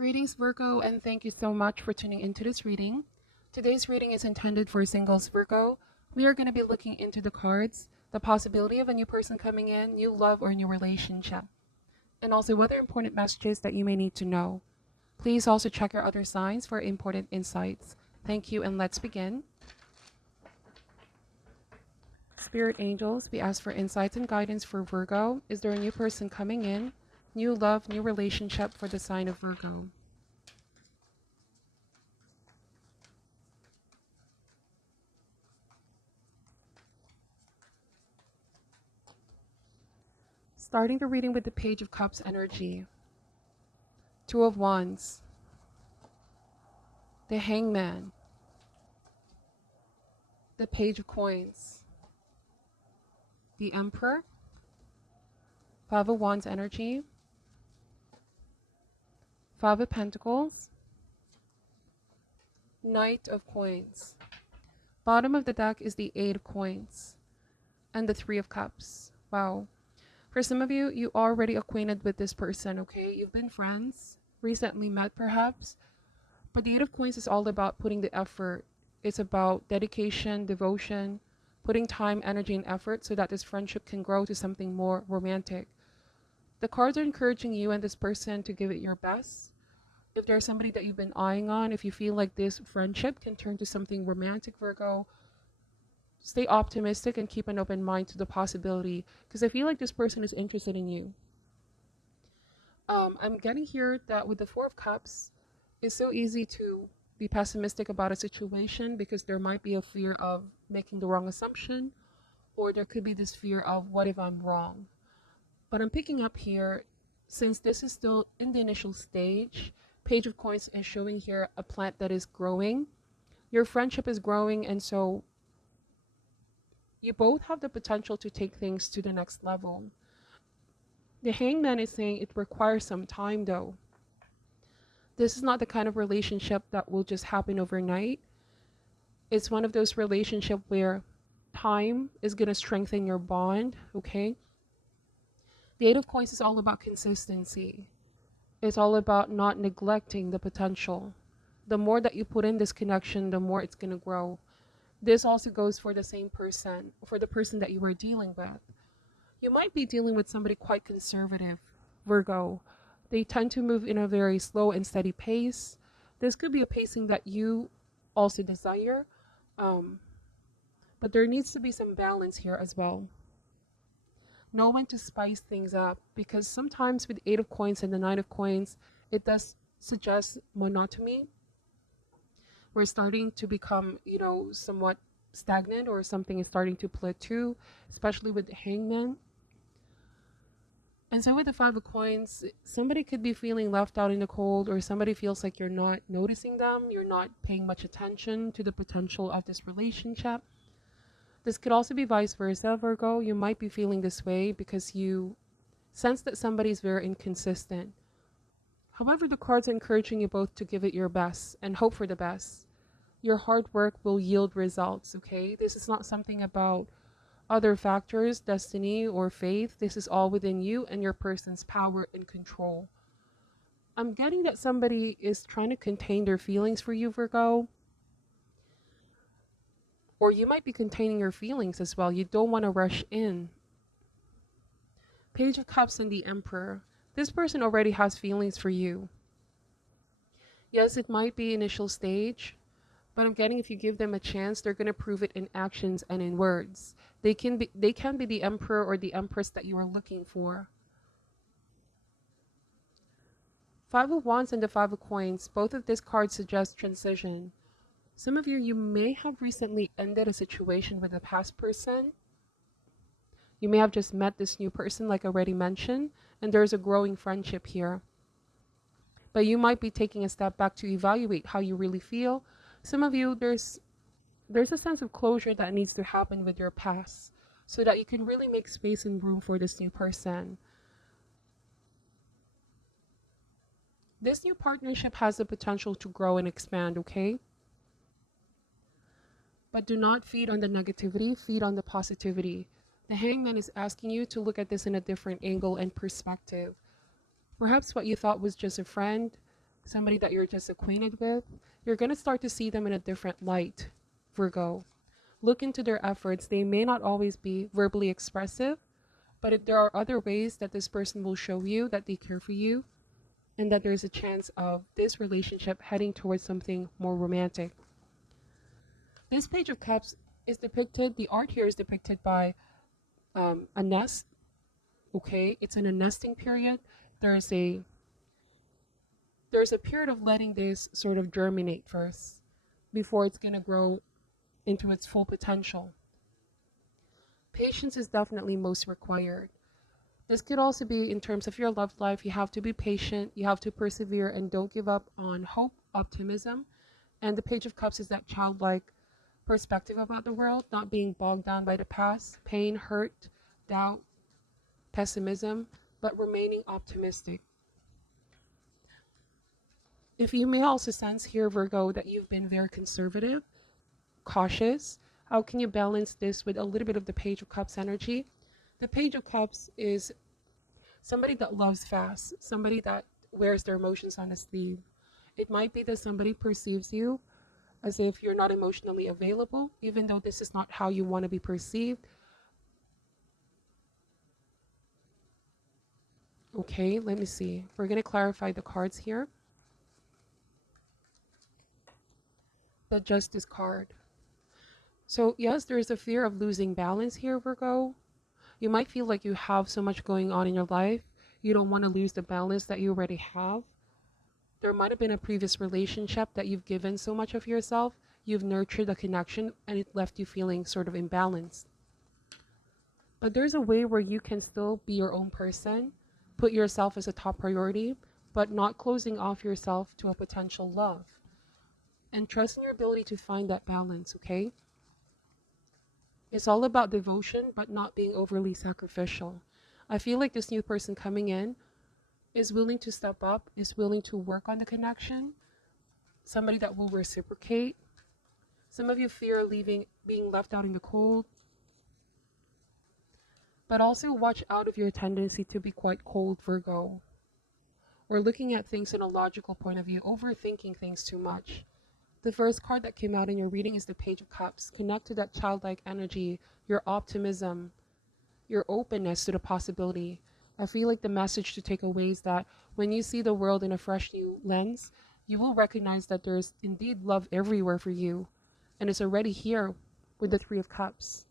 Greetings, Virgo, and thank you so much for tuning into this reading. Today's reading is intended for singles Virgo. We are going to be looking into the cards, the possibility of a new person coming in, new love, or new relationship, and also other important messages that you may need to know. Please also check your other signs for important insights. Thank you, and let's begin. Spirit angels, we ask for insights and guidance for Virgo. Is there a new person coming in? New love, new relationship for the sign of Virgo. Starting the reading with the Page of Cups energy. Two of Wands. The Hangman. The Page of Coins. The Emperor. Five of Wands energy. Five of Pentacles. Knight of Coins. Bottom of the deck is the Eight of Coins. And the Three of Cups. Wow. For some of you, you are already acquainted with this person, okay? You've been friends, recently met perhaps. But the Eight of Coins is all about putting the effort. It's about dedication, devotion, putting time, energy, and effort so that this friendship can grow to something more romantic. The cards are encouraging you and this person to give it your best. If there's somebody that you've been eyeing on, if you feel like this friendship can turn to something romantic, Virgo, stay optimistic and keep an open mind to the possibility, because I feel like this person is interested in you. I'm getting here that with the Four of Cups, it's so easy to be pessimistic about a situation because there might be a fear of making the wrong assumption, or there could be this fear of what if I'm wrong. But I'm picking up here, since this is still in the initial stage, Page of Coins is showing here a plant that is growing. Your friendship is growing, and so you both have the potential to take things to the next level. The Hangman is saying it requires some time though. This is not the kind of relationship that will just happen overnight. It's one of those relationships where time is going to strengthen your bond, okay? The Eight of Coins is all about consistency. It's all about not neglecting the potential. The more that you put in this connection, the more it's going to grow. This also goes for the same person, for the person that you are dealing with. You might be dealing with somebody quite conservative, Virgo. They tend to move in a very slow and steady pace. This could be a pacing that you also desire, but there needs to be some balance here as well. Know when to spice things up, because sometimes with the Eight of Coins and the Nine of Coins, it does suggest monotony. We're starting to become, somewhat stagnant, or something is starting to plateau, especially with the Hangman. And so with the Five of Coins, somebody could be feeling left out in the cold, or somebody feels like you're not noticing them, you're not paying much attention to the potential of this relationship. This could also be vice versa, Virgo. You might be feeling this way because you sense that somebody is very inconsistent. However, the cards are encouraging you both to give it your best and hope for the best. Your hard work will yield results, okay? This is not something about other factors, destiny, or faith. This is all within you and your person's power and control. I'm getting that somebody is trying to contain their feelings for you, Virgo. Or you might be containing your feelings as well. You don't want to rush in. Page of Cups and the Emperor. This person already has feelings for you. Yes, it might be initial stage, but I'm getting if you give them a chance, they're going to prove it in actions and in words. They can be the Emperor or the Empress that you are looking for. Five of Wands and the Five of Coins. Both of these cards suggest transition. Some of you may have recently ended a situation with a past person. You may have just met this new person, like I already mentioned, and there's a growing friendship here. But you might be taking a step back to evaluate how you really feel. Some of you, there's a sense of closure that needs to happen with your past so that you can really make space and room for this new person. This new partnership has the potential to grow and expand, okay? But do not feed on the negativity, feed on the positivity. The Hangman is asking you to look at this in a different angle and perspective. Perhaps what you thought was just a friend somebody that you're just acquainted with, you're going to start to see them in a different light, Virgo. Look into their efforts. They may not always be verbally expressive, but if there are other ways that this person will show you that they care for you and that there's a chance of this relationship heading towards something more romantic. This Page of Cups is depicted, the art here is depicted by a nest. Okay, it's in a nesting period. There's a period of letting this sort of germinate first before it's going to grow into its full potential. Patience is definitely most required. This could also be in terms of your love life. You have to be patient, you have to persevere, and don't give up on hope, optimism. And the Page of Cups is that childlike perspective about the world, not being bogged down by the past, pain, hurt, doubt, pessimism, but remaining optimistic. If you may also sense here, Virgo, that you've been very conservative, cautious, how can you balance this with a little bit of the Page of Cups energy? The Page of Cups is somebody that loves fast, somebody that wears their emotions on a sleeve. It might be that somebody perceives you as if you're not emotionally available, even though this is not how you want to be perceived. Okay, let me see. We're going to clarify the cards here. The Justice card. So yes, there is a fear of losing balance here, Virgo. You might feel like you have so much going on in your life. You don't want to lose the balance that you already have. There might have been a previous relationship that you've given so much of yourself. You've nurtured a connection and it left you feeling sort of imbalanced. But there's a way where you can still be your own person, put yourself as a top priority, but not closing off yourself to a potential love. And trust in your ability to find that balance, okay? It's all about devotion, but not being overly sacrificial. I feel like this new person coming in is willing to step up, is willing to work on the connection, somebody that will reciprocate. Some of you fear being left out in the cold, but also watch out of your tendency to be quite cold, Virgo, or looking at things in a logical point of view, overthinking things too much. The first card that came out in your reading is the Page of Cups. Connect to that childlike energy, your optimism, your openness to the possibility. I feel like the message to take away is that when you see the world in a fresh new lens, you will recognize that there's indeed love everywhere for you. And it's already here with the Three of Cups.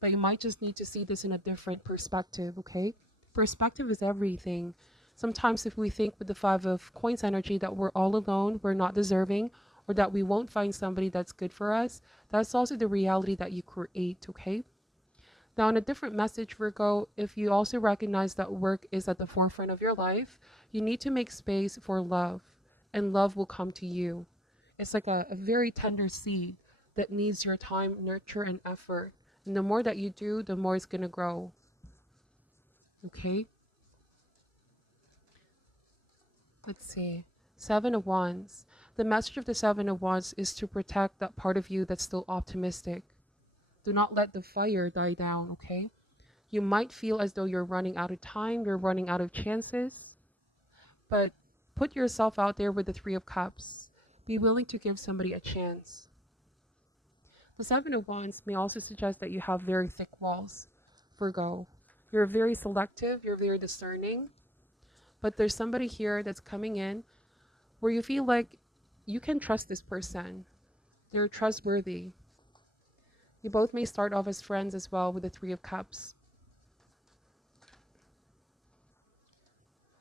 But you might just need to see this in a different perspective, okay? Perspective is everything. Sometimes if we think with the Five of Coins energy that we're all alone, we're not deserving, or that we won't find somebody that's good for us, that's also the reality that you create, okay? Now, in a different message, Virgo, if you also recognize that work is at the forefront of your life, you need to make space for love, and love will come to you. It's like a very tender seed that needs your time, nurture, and effort. And the more that you do, the more it's going to grow. Okay? Let's see. Seven of Wands. The message of the Seven of Wands is to protect that part of you that's still optimistic. Do not let the fire die down, okay? You might feel as though you're running out of time, you're running out of chances, but put yourself out there with the Three of Cups. Be willing to give somebody a chance. The Seven of Wands may also suggest that you have very thick walls, Virgo. You're very selective, you're very discerning, but there's somebody here that's coming in where you feel like you can trust this person. They're trustworthy. You both may start off as friends as well with the Three of Cups.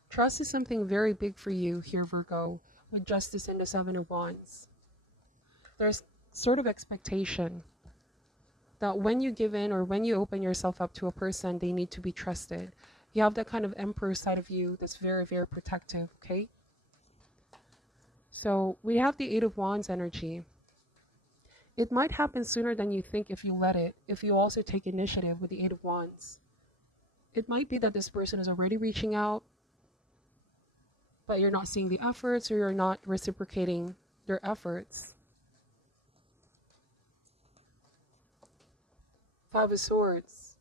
Trust is something very big for you here, Virgo, with Justice and the Seven of Wands. There's sort of expectation that when you give in or when you open yourself up to a person, they need to be trusted. You have that kind of Emperor side of you that's very, very protective, okay? So we have the Eight of Wands energy. It might happen sooner than you think if you let it, if you also take initiative with the Eight of Wands. It might be that this person is already reaching out, but you're not seeing the efforts or you're not reciprocating their efforts. Five of Swords.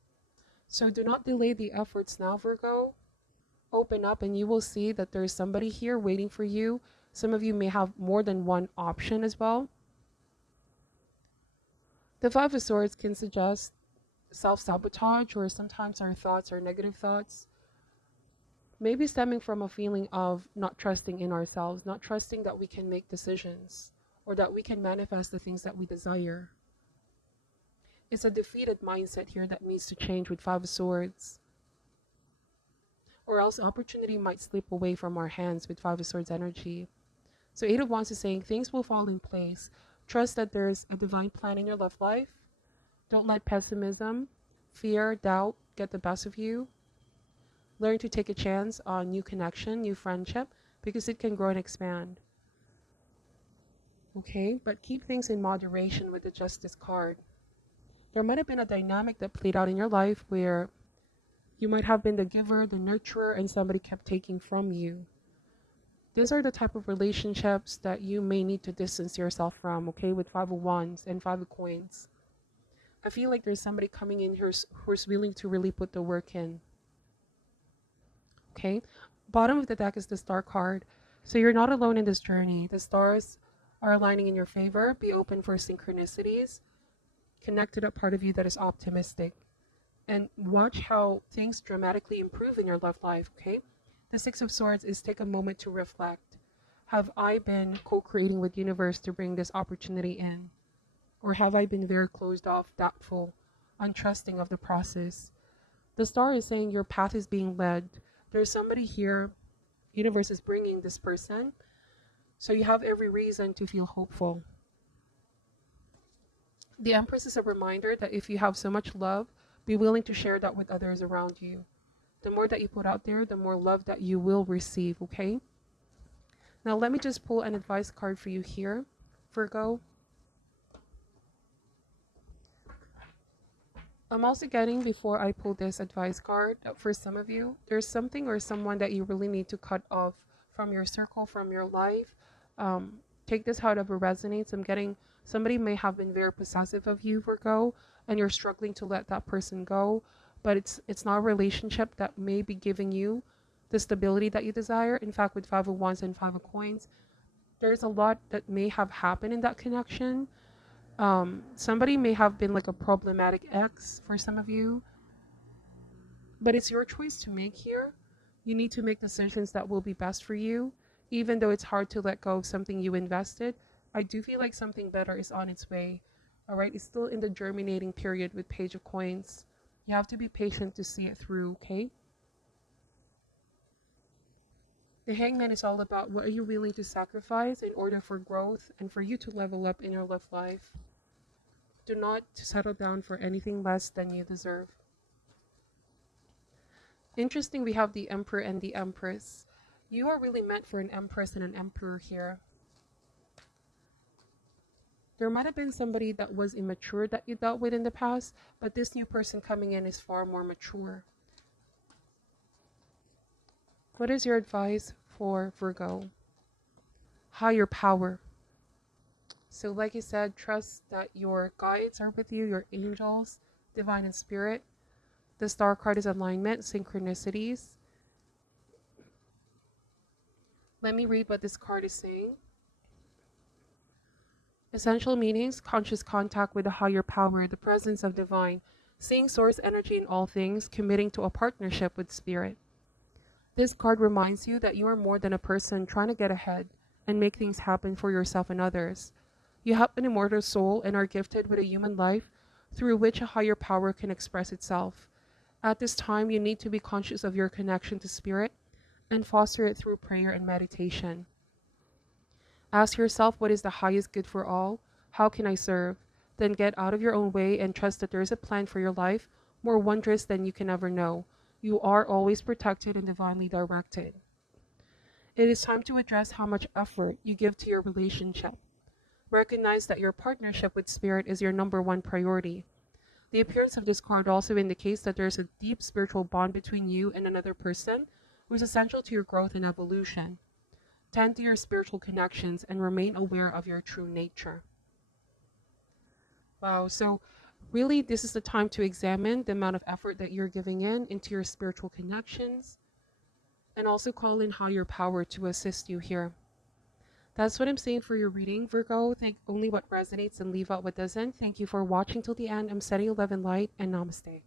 So do not delay the efforts now, Virgo. Open up and you will see that there's somebody here waiting for you Some of you may have more than one option as well. The Five of Swords can suggest self-sabotage, or sometimes our thoughts are negative thoughts, maybe stemming from a feeling of not trusting in ourselves, not trusting that we can make decisions or that we can manifest the things that we desire. It's a defeated mindset here that needs to change with Five of Swords. Or else opportunity might slip away from our hands with Five of Swords energy. So Eight of Wands is saying things will fall in place. Trust that there's a divine plan in your love life. Don't let pessimism, fear, doubt get the best of you. Learn to take a chance on new connection, new friendship, because it can grow and expand. Okay, but keep things in moderation with the Justice card. There might have been a dynamic that played out in your life where you might have been the giver, the nurturer, and somebody kept taking from you. These are the type of relationships that you may need to distance yourself from, okay, with Five of Wands and Five of Coins. I feel like there's somebody coming in here who's willing to really put the work in. Okay, bottom of the deck is the Star card. So you're not alone in this journey. The stars are aligning in your favor. Be open for synchronicities. Connect to that part of you that is optimistic. And watch how things dramatically improve in your love life, okay? The Six of Swords is take a moment to reflect. Have I been co-creating with universe to bring this opportunity in? Or have I been very closed off, doubtful, untrusting of the process? The Star is saying your path is being led. There's somebody here, universe is bringing this person, so you have every reason to feel hopeful. The Empress is a reminder that if you have so much love, be willing to share that with others around you. The more that you put out there, the more love that you will receive, okay? Now let me just pull an advice card for you here, Virgo. I'm also getting, before I pull this advice card, for some of you, there's something or someone that you really need to cut off from your circle, from your life. Take this however resonates. I'm getting somebody may have been very possessive of you, Virgo, and you're struggling to let that person go, but it's not a relationship that may be giving you the stability that you desire. In fact, with Five of Wands and Five of Coins, there's a lot that may have happened in that connection. Somebody may have been like a problematic ex for some of you, but it's your choice to make here. You need to make decisions that will be best for you, even though it's hard to let go of something you invested. I do feel like something better is on its way. All right, it's still in the germinating period with Page of Coins. You have to be patient to see it through, okay? The Hangman is all about what are you willing to sacrifice in order for growth and for you to level up in your love life. Do not settle down for anything less than you deserve. Interesting, we have the Emperor and the Empress. You are really meant for an Empress and an Emperor here. There might have been somebody that was immature that you dealt with in the past, but this new person coming in is far more mature. What is your advice for Virgo? Higher power. So like I said, trust that your guides are with you, your angels, divine and spirit. The Star card is alignment, synchronicities. Let me read what this card is saying. Essential meanings: conscious contact with a higher power, the presence of divine, seeing source energy in all things, committing to a partnership with spirit. This card reminds you that you are more than a person trying to get ahead and make things happen for yourself and others. You have an immortal soul and are gifted with a human life through which a higher power can express itself. At this time, you need to be conscious of your connection to spirit and foster it through prayer and meditation. Ask yourself, what is the highest good for all? How can I serve? Then get out of your own way and trust that there is a plan for your life more wondrous than you can ever know. You are always protected and divinely directed. It is time to address how much effort you give to your relationship. Recognize that your partnership with spirit is your number one priority. The appearance of this card also indicates that there is a deep spiritual bond between you and another person who is essential to your growth and evolution. Tend to your spiritual connections and remain aware of your true nature. Wow, so really this is the time to examine the amount of effort that you're giving into your spiritual connections, and also call in higher power to assist you here. That's what I'm saying for your reading, Virgo. Think only what resonates and leave out what doesn't. Thank you for watching till the end. I'm setting you love and light, and namaste.